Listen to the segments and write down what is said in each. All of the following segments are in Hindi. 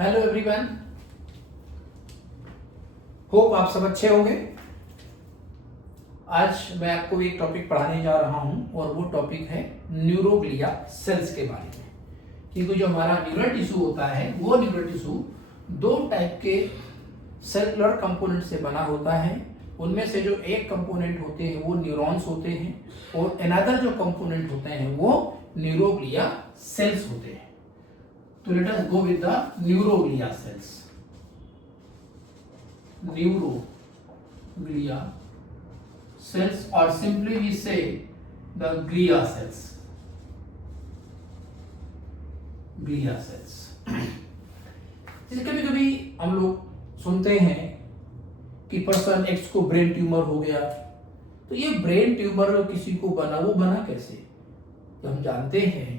हेलो एवरीवन, होप आप सब अच्छे होंगे। आज मैं आपको एक टॉपिक पढ़ाने जा रहा हूं और वो टॉपिक है न्यूरोग्लिया सेल्स के बारे में। क्योंकि जो हमारा न्यूरल टिश्यू होता है वो न्यूरल टिश्यू दो टाइप के सेलुलर कंपोनेंट से बना होता है। उनमें से जो एक कंपोनेंट होते हैं वो न्यूरॉन्स होते हैं और अनदर जो कंपोनेंट होते हैं वो न्यूरोग्लिया सेल्स होते हैं। तो let us go with the neuroglia cells. Neuroglia cells, or simply we say the glia cells. Glia cells. जैसे कभी कभी हम लोग सुनते हैं कि पर्सन एक्स को ब्रेन ट्यूमर हो गया, तो ये ब्रेन ट्यूमर किसी को बना, वो बना कैसे? तो हम जानते हैं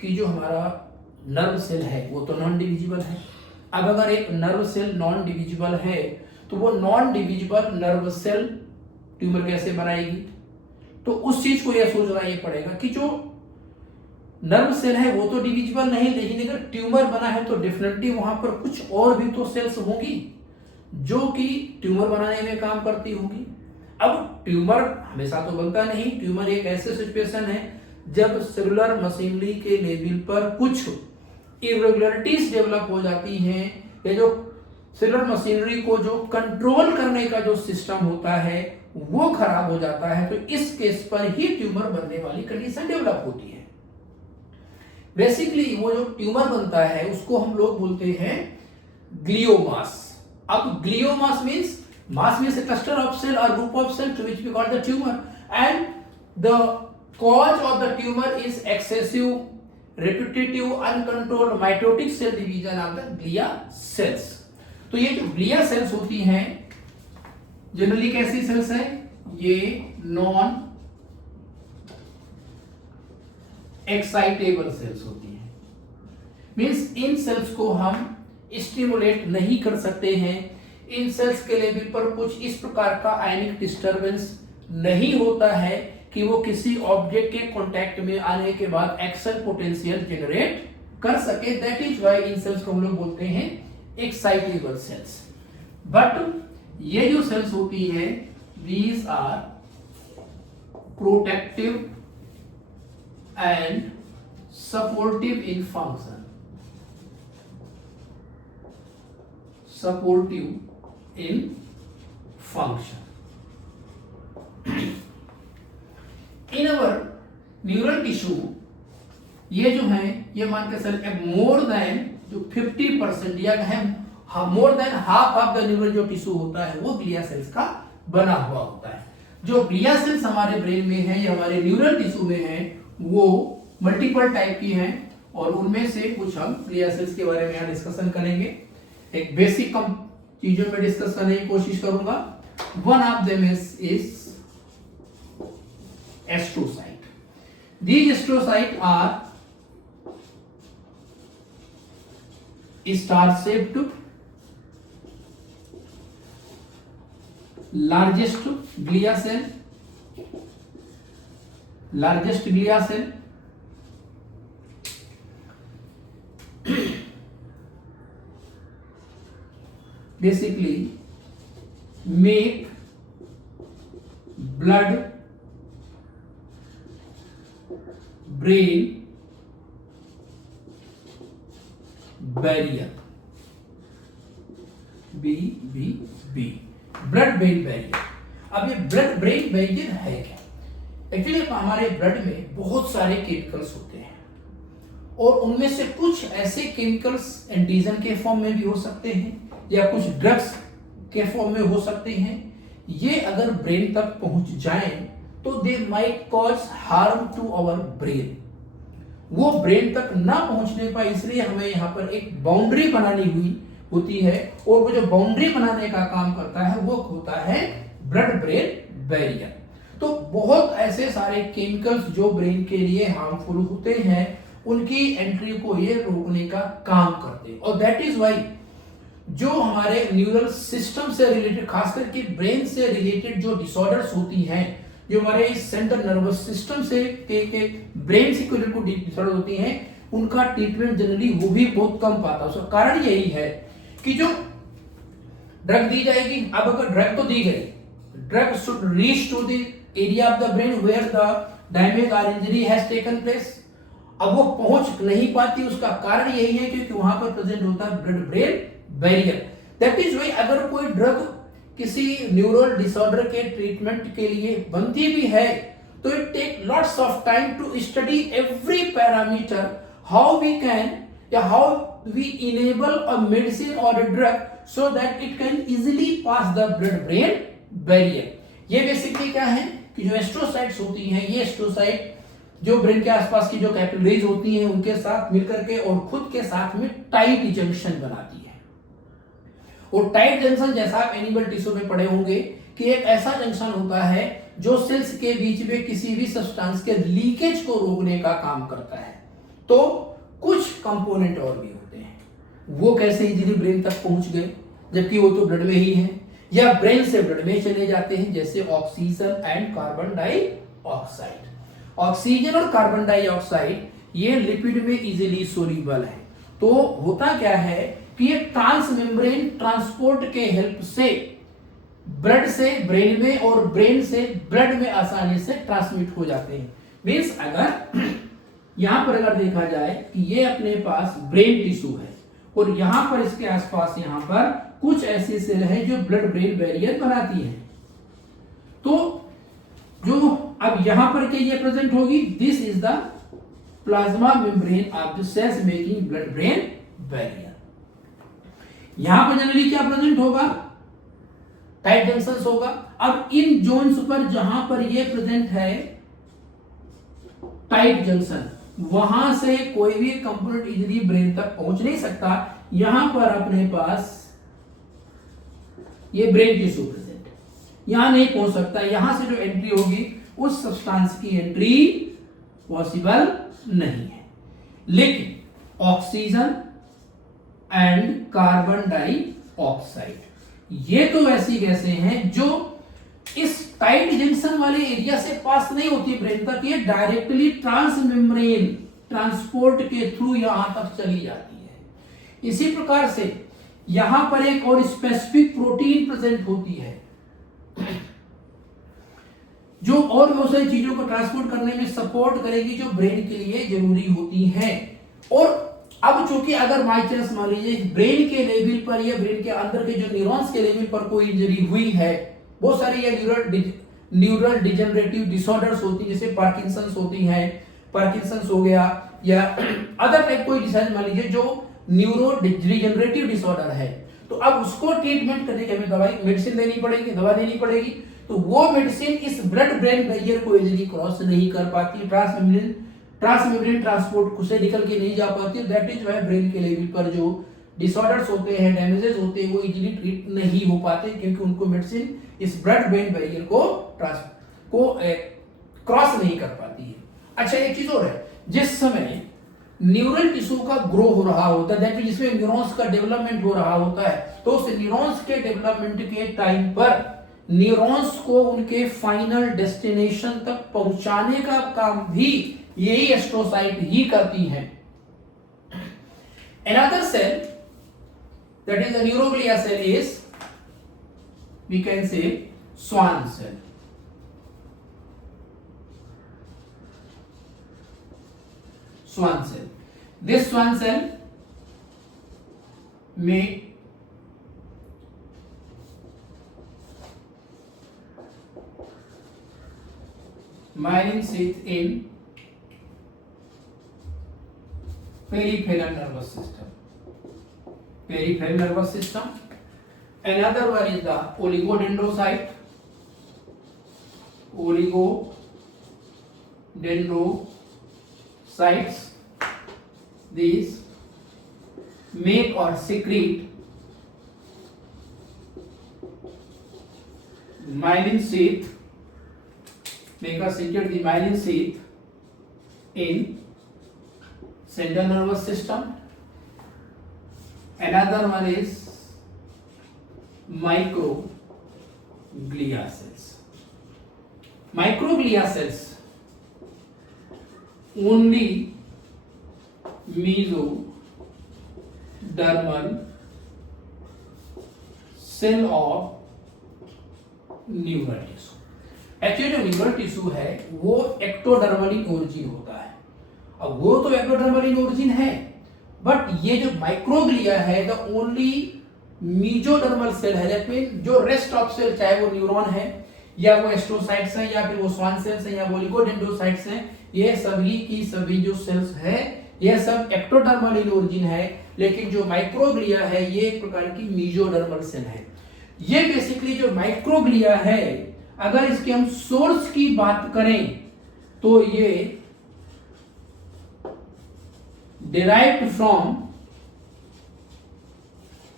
कि जो हमारा नर्व सेल है वो तो नॉन डिविजिबल है। अब अगर एक नर्व सेल नॉन डिविजिबल है तो वो non divisible nerve cell tumour कैसे बनाएगी? तो उस चीज को यह सोचना ये पड़ेगा कि जो नर्व सेल है वो तो डिविजिबल नहीं, लेकिन अगर ट्यूमर बना है तो डेफिनेटली वहां पर कुछ और भी तो सेल्स होंगी जो कि ट्यूमर बनाने में काम करती होंगी। अब ट्यूमर हमेशा तो बनता नहीं। ट्यूमर एक ऐसे सिचुएशन है जब सेलुलर मशीनरी के लेवल पर कुछ इरेगुलरिटीज डेवलप हो जाती हैं, या जो सेलुलर मशीनरी को जो कंट्रोल करने का जो सिस्टम होता है वो खराब हो जाता है, तो इस केस पर ही ट्यूमर बनने वाली कंडीशन डेवलप होती है। बेसिकली वो जो ट्यूमर बनता है उसको हम लोग बोलते हैं ग्लियोमास। अब ग्लियोमास means a cluster of cell or group of cell to which we call the tumor, and the cause of the tumor is excessive repetitive uncontrolled mitotic cell division of the glia cells। तो ये जो ग्लिया सेल्स होती हैं जनरली कैसी सेल्स है? ये नॉन एक्साइटेबल सेल्स होती हैं। मींस इन सेल्स को हम स्टिमुलेट नहीं कर सकते हैं। इन सेल्स के लेवल पर कुछ इस प्रकार का आयनिक डिस्टरबेंस नहीं होता है कि वो किसी ऑब्जेक्ट के कांटेक्ट में आने के बाद एक्शन पोटेंशियल जनरेट कर सके। दैट इज व्हाई इन सेल्स को हम लोग बोलते हैं एक्साइटेबल सेल्स। बट ये जो सेल्स होती है these are protective and supportive in function. Supportive in function. In our neural tissue ये जो है ये मान के सर मोर देन जो 50% या more than half of the neural जो टिश्यू होता है वो ग्लिया सेल्स का बना हुआ होता है। जो ग्लिया सेल्स हमारे ब्रेन में है या हमारे न्यूरल टिश्यू में है वो मल्टीपल टाइप की हैं और उनमें से कुछ हम ग्लिया सेल्स के बारे में यहाँ डिस्कशन करेंगे। एक बेसिक कम चीजों में डिस्कस करने की कोशिश करूंगा। One of them is astrocyte. These astrocytes are star-shaped, largest glia cell, basically make blood brain barrier BBB blood brain barrier. अब ये ब्लड ब्रेन बैरियर है क्या? एक्चुअली हमारे ब्लड में बहुत सारे केमिकल्स होते हैं और उनमें से कुछ ऐसे केमिकल्स एंटीजन के फॉर्म में भी हो सकते हैं या कुछ ड्रग्स के फॉर्म में हो सकते हैं। ये अगर ब्रेन तक पहुंच जाएं तो they might cause harm to our brain. वो ब्रेन तक ना पहुंचने पाए इसलिए हमें यहाँ पर एक बाउंड्री बनानी हुई होती है और वो जो बाउंड्री बनाने का काम करता है वो होता है ब्लड ब्रेन बैरियर। तो बहुत ऐसे सारे केमिकल्स जो ब्रेन के लिए हार्मफुल होते हैं उनकी एंट्री को ये रोकने का काम करते हैं। और दैट इज व्हाई जो हमारे न्यूरल सिस्टम से रिलेटेड खास करके ब्रेन से रिलेटेड जो डिसऑर्डर्स होती हैं, जो हमारे सेंट्रल नर्वस सिस्टम से के ब्रेन से रिलेटेड डिसऑर्डर होती हैं, उनका ट्रीटमेंट जनरली वो भी बहुत कम पाता है। उसका कारण यही है कि जो ड्रग दी जाएगी, अब अगर ड्रग तो दी गई, drug should reach to the area of the brain where the damage और इंजरी हैज टेकन प्लेस। अब वो पहुंच नहीं पाती, उसका कारण यही है क्योंकि वहां पर प्रेजेंट होता है blood brain barrier. That is why अगर कोई ड्रग किसी न्यूरल डिसऑर्डर के ट्रीटमेंट के लिए बनती भी है तो it take lots of time to study every parameter, how we can या how we enable a medicine और a drug so that it can easily pass the blood brain barrier. ये बेसिकली क्या है कि जो एस्ट्रोसाइट्स होती हैं, ये एस्ट्रोसाइट जो ब्रेन के आसपास की जो कैपिलरीज होती हैं उनके साथ मिलकर के और खुद के साथ में टाइट जंक्शन बनाती है। और टाइट जंक्शन जैसा आप एनिमल टिश्यू में पढ़े होंगे कि एक ऐसा जंक्शन होता है जो सेल्स के बीच में किसी भी सब्सटेंस के लीकेज को रोकने का काम करता है। तो कुछ कंपोनेंट और भी होते हैं, वो कैसे इजीली ब्रेन तक पहुंच गए जबकि वो तो ब्लड में ही है, या ब्रेन से ब्लड में चले जाते हैं, जैसे oxygen and carbon dioxide. Oxygen और कार्बन डाइऑक्साइड ये लिपिड में इजीली सोल्यूबल है। तो होता क्या है कि ये ट्रांस मेम्ब्रेन ट्रांसपोर्ट के हेल्प से ब्लड से ब्रेन में और ब्रेन से ब्लड में आसानी से ट्रांसमिट हो जाते हैं। मींस अगर यहां पर अगर देखा जाए कि ये अपने पास ब्रेन टिश्यू है और यहां पर इसके आसपास यहां पर कुछ ऐसी सेल है जो ब्लड ब्रेन बैरियर बनाती है, तो जो अब यहां पर क्या ये प्रेजेंट होगी, this is the plasma membrane of the cells making blood brain barrier. यहां पर जनरली क्या प्रेजेंट होगा, टाइट जंक्शंस होगा। अब इन जोन्स पर जहां पर ये प्रेजेंट है टाइट जंक्शन, वहां से कोई भी कंपोनेंट इजीली ब्रेन तक पहुंच नहीं सकता। यहां पर अपने पास ये ब्रेन टिश्यू प्रेजेंट, यहां नहीं पहुंच सकता। यहां से जो एंट्री होगी उस सब्सटेंस की एंट्री पॉसिबल नहीं है। लेकिन ऑक्सीजन एंड कार्बन डाइऑक्साइड ये तो ऐसी गैसें हैं जो इस टाइट जंक्शन वाले एरिया से पास नहीं होती ब्रेन तक, ये डायरेक्टली ट्रांस मेम्ब्रेन ट्रांसपोर्ट के थ्रू यहां तक चली जाती है। इसी प्रकार से यहां पर एक और स्पेसिफिक प्रोटीन प्रेजेंट होती है जो और बहुत सारी चीजों को ट्रांसपोर्ट करने में सपोर्ट करेगी, जो ब्रेन के लिए जरूरी होती है। और अब चूंकि अगर बाई चांस मान लीजिए ब्रेन के लेवल पर या ब्रेन के अंदर के जो न्यूरॉन्स के लेवल पर कोई इंजरी हुई है, बहुत सारी ये न्यूरल डिजेनरेटिव डिसऑर्डर्स होती है, जैसे पार्किंसंस होती हैं, पार्किंसंस हो गया या अदर टाइप कोई डिसीज मान लीजिए जो न्यूरो डिजेनरेटिव डिसऑर्डर है, तो अब उसको ट्रीटमेंट करने के हमें दवाई मेडिसिन देनी पड़ेगी, दवा देनी पड़ेगी। तो वो मेडिसिन इस ब्लड ब्रेन बैरियर को इजीली क्रॉस नहीं कर पाती, ट्रांसमेम्ब्रेन ट्रांसपोर्ट से निकल के नहीं जा पाती। दैट इज व्हाई ब्रेन के लेवल पर जो डिसऑर्डर्स होते हैं, डैमेजेस होते हैं, वो इजीली ट्रीट नहीं हो पाते क्योंकि उनको मेडिसिन इस ब्लड ब्रेन बैरियर को क्रॉस नहीं कर पाती है। अच्छा एक चीज और है, जिस समय न्यूरल टिश्यू का ग्रो हो रहा होता है, दैट मींस जिसमें न्यूरॉन्स का डेवलपमेंट हो रहा होता है, तो उस न्यूरॉन्स के डेवलपमेंट के टाइम पर न्यूरॉन्स को उनके फाइनल डेस्टिनेशन तक पहुंचाने का काम भी यही एस्ट्रोसाइट ही करती है। Another cell that is a neuroglia cell is, we can say, Schwann cell. Schwann cell. This Schwann cell may myelin sheath in peripheral nervous system. Peripheral nervous system. Another one is the oligodendrocyte. Oligodendrocytes. These make or secrete myelin sheath. Make or secrete the myelin sheath in central nervous system. Another one is microglia cells. Microglia cells only mesodermal cell of neural tissue. Actually जो न्यूरल टिश्यू है वो एक्टोडर्मल इन ओरिजिन होता है। अब वो तो एक्टोडर्मल इन ओरिजिन है, बट ये जो माइक्रोग्लिया है द ओनली मीजोडर्मल सेल है। दैट मीन जो रेस्ट ऑफ सेल, चाहे वो न्यूरॉन है या वो एस्ट्रोसाइट्स हैं या फिर वो स्वान सेल्स हैं या वो ओलिगोडेंड्रोसाइट्स हैं, ये सभी की सभी जो सेल्स है ये सब एक्टोडर्मल इन ओरिजिन है। लेकिन जो माइक्रोग्लिया है ये एक प्रकार की मीजोडर्मल सेल है। ये बेसिकली जो माइक्रोग्लिया है, अगर इसके हम सोर्स की बात करें तो ये derived from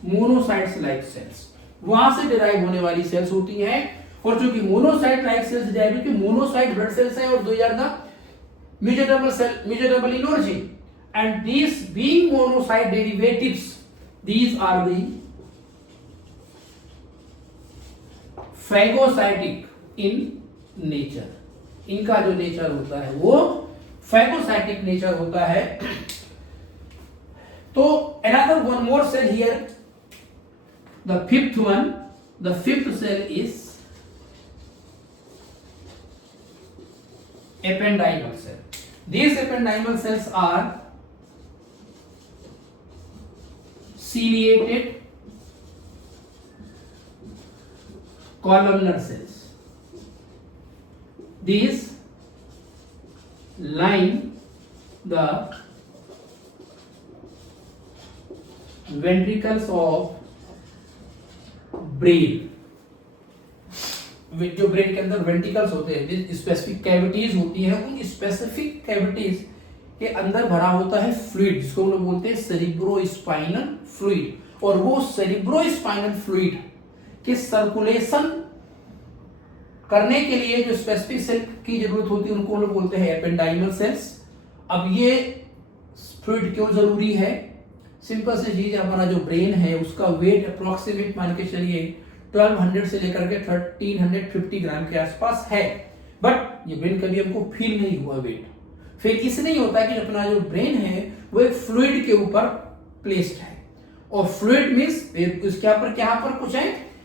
monocytes like cells, वहां से डिराइव होने वाली सेल्स होती हैं। और चूंकि मोनोसाइट लाइक सेल्स डिराइव की मोनोसाइट ब्लड सेल्स हैं और 2 the mesodermal cell, mesodermal in origin, and these being monocyte derivatives, these are the phagocytic in nature। इनका जो नेचर होता है वो phagocytic नेचर होता है। तो another one more cell here, the fifth one, the fifth cell is ependymal cell। These ependymal cells are ciliated columnar cells। These line the ventricles of brain। जो ब्रेन के अंदर वेंट्रिकल्स होते हैं, स्पेसिफिक कैविटीज होती हैं, उन स्पेसिफिक कैविटीज के अंदर भरा होता है फ्लूइड, जिसको हम लोग बोलते हैं सेरिब्रोस्पाइनल फ्लूइड। और वो सेरिब्रोस्पाइनल फ्लूइड के सर्कुलेशन करने के लिए जो स्पेसिफिक सेल की जरूरत होती है उनको हम लोग बोलते हैं एपेंडाइमल सेल्स। अब ये फ्लूइड क्यों जरूरी है? सिंपल सी चीज, हमारा जो ब्रेन है उसका वेट अप्रोक्सीमेट मान के चलिए 1200 से लेकर के 1350 ग्राम के आसपास है। बट ये ब्रेन कभी हमको फील नहीं हुआ वेट। फिर इसलिए होता है कि अपना जो ब्रेन है वो एक फ्लूइड के ऊपर प्लेस्ड है। और फ्लूइड मींस इसके ऊपर क्या पर कुछ है,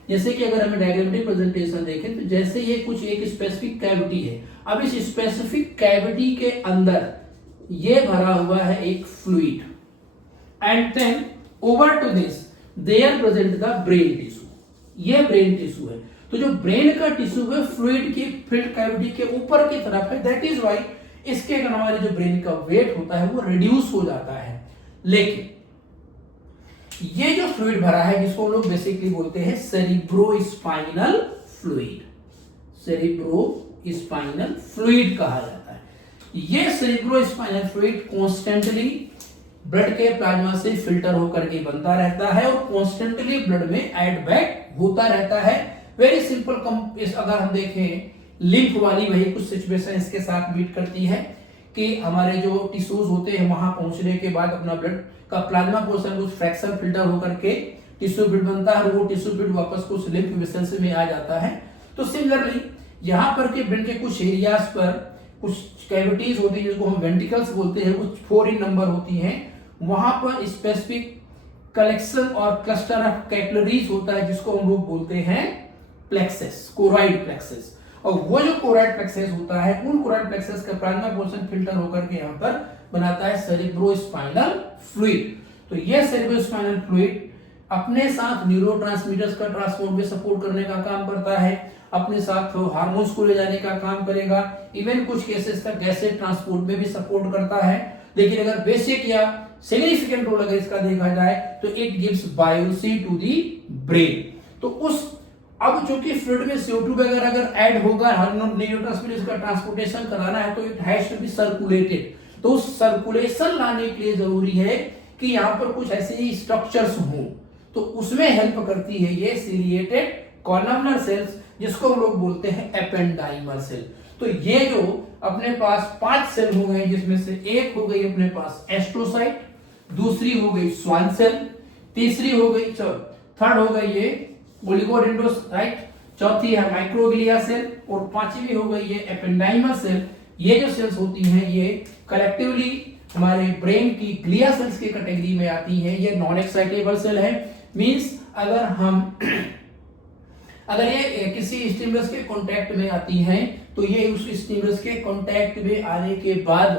जैसे कि अगर हमें डायग्रामेटिक प्रेजेंटेशन देखें तो जैसे ये कुछ एक स्पेसिफिक कैविटी है। अब इस स्पेसिफिक कैविटी के अंदर ये भरा हुआ है एक fluid, and then over to this there present the brain tissue. ये ब्रेन टिश्यू है। तो जो ब्रेन का टिश्यू है फ्लूइड की फिल्ड कैविटी के ऊपर की तरफ है। दैट इज व्हाई इसके हमारे जो ब्रेन का वेट होता है वो रिड्यूस हो जाता है। लेकिन ये जो फ्लूइड भरा है जिसको हम लोग बेसिकली बोलते हैं सेरिब्रोस्पाइनल फ्लूइड, सेरिब्रोस्पाइनल फ्लूइड कहा जाता है। ये सेरिब्रोस्पाइनल फ्लूइड कॉन्स्टेंटली ब्लड के प्लाज्मा से फिल्टर होकर के बनता रहता है और कॉन्स्टेंटली ब्लड में ऐड बैक होता रहता है। वेरी सिंपल अगर हम देखें लिम्फ वाली वही कुछ सिचुएशन इसके साथ मीट करती है कि हमारे जो टिश्यूज होते हैं वहां पहुंचने के बाद अपना ब्लड का प्लाज्मा पोर्शन कुछ फ्रैक्शन फिल्टर होकर के टिश्यू ब्लड बनता है और वो टिश्यू ब्लड वापस कुछ लिम्फ वेसल्स में आ जाता है। तो सिमिलरली यहाँ पर के ब्रेन के कुछ एरियाज पर कुछ कैविटीज होती है जिसको हम वेंट्रिकल्स बोलते हैं, कुछ 4 इन नंबर होती हैं। वहां पर स्पेसिफिक कलेक्शन और क्लस्टर ऑफ कैपिलरीज होता है जिसको हम लोग बोलते हैं प्लेक्सस, कोरॉइड प्लेक्सस। और वो जो कोरॉइड प्लेक्सस होता है उन कोरॉइड प्लेक्सस का प्लाज्मा पोर्शन फिल्टर होकर के यहाँ पर बनाता है सेरिब्रोस्पाइनल फ्लूइड। तो ये सेरिब्रोस्पाइनल फ्लूइड अपने साथ न्यूरोट्रांसमीटर्स का ट्रांसपोर्ट में सपोर्ट करने का काम करता है, अपने साथ हार्मोन्स को ले जाने का काम करेगा, इवन कुछ केसेस तक गैसेज ट्रांसपोर्ट में भी सपोर्ट करता है। लेकिन अगर बेसिक या सिग्निफिकेंट रोल अगर इसका देखा जाए तो इट गिव्स बायोसी टू दी ब्रेन। तो उस अब चूंकि फ्लूइड में CO2 वगैरह अगर ऐड होगा, न्यूरोट्रांसमीटर्स का ट्रांसपोर्टेशन कराना है तो it has to be circulated. तो उस सर्कुलेशन लाने के लिए जरूरी है कि यहाँ पर कुछ ऐसे ही स्ट्रक्चर्स हों, तो उसमें हेल्प करती है ये सिलिएटेड कॉलमनर सेल्स जिसको हम लोग बोलते हैं एपेंडाइमल सेल। तो ये जो अपने पास 5 सेल हो गए जिसमें से एक हो गई अपने पास एस्ट्रोसाइट, दूसरी हो गई स्वान सेल, तीसरी हो गई थर्ड हो गई ये ओलिगोडेंड्रोसाइट, चौथी है माइक्रोग्लिया सेल और पांचवी हो गई ये एपेंडाइमल सेल। ये जो सेल्स होती हैं ये कलेक्टिवली हमारे ब्रेन की ग्लिया सेल्स की कैटेगरी में आती है। ये नॉन एक्साइटेबल सेल है, मींस अगर ये किसी स्टिमुलस के कांटेक्ट में आती हैं तो ये उस स्टिमुलस के कांटेक्ट में आने के बाद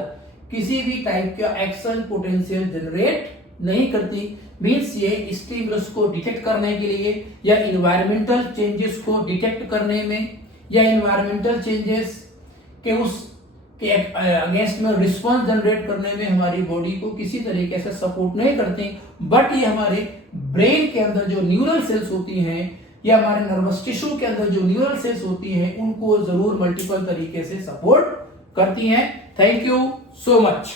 किसी भी टाइप का एक्शन पोटेंशियल जनरेट नहीं करती। मींस ये स्टिमुलस को डिटेक्ट करने के लिए या इन्वायरमेंटल चेंजेस को डिटेक्ट करने में या इन्वायरमेंटल चेंजेस के अगेंस्ट में रिस्पांस जनरेट करने में हमारी बॉडी को किसी तरीके से सपोर्ट नहीं करती। बट ये हमारे ब्रेन के अंदर जो न्यूरल सेल्स होती हैं या हमारे नर्वस टिश्यू के अंदर जो न्यूरल सेल्स होती हैं उनको जरूर मल्टीपल तरीके से सपोर्ट करती हैं। Thank you so much.